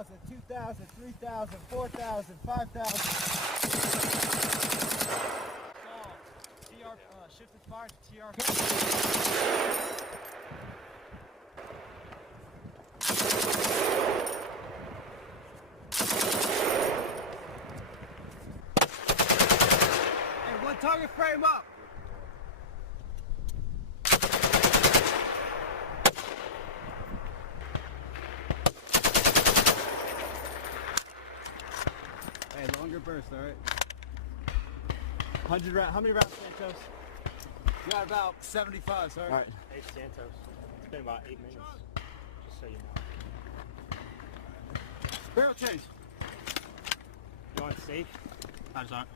1,000, 2,000, 3,000, 4,000, 5,000. TR, shifted fire to TR. Hey, one target frame up. Hey, longer burst, all right? 100 rounds. How many rounds, Santos? You got about 75, sorry. All right. Hey, Santos. It's been about 8 minutes. Just so you know. Barrel change. You want safe? I'm sorry.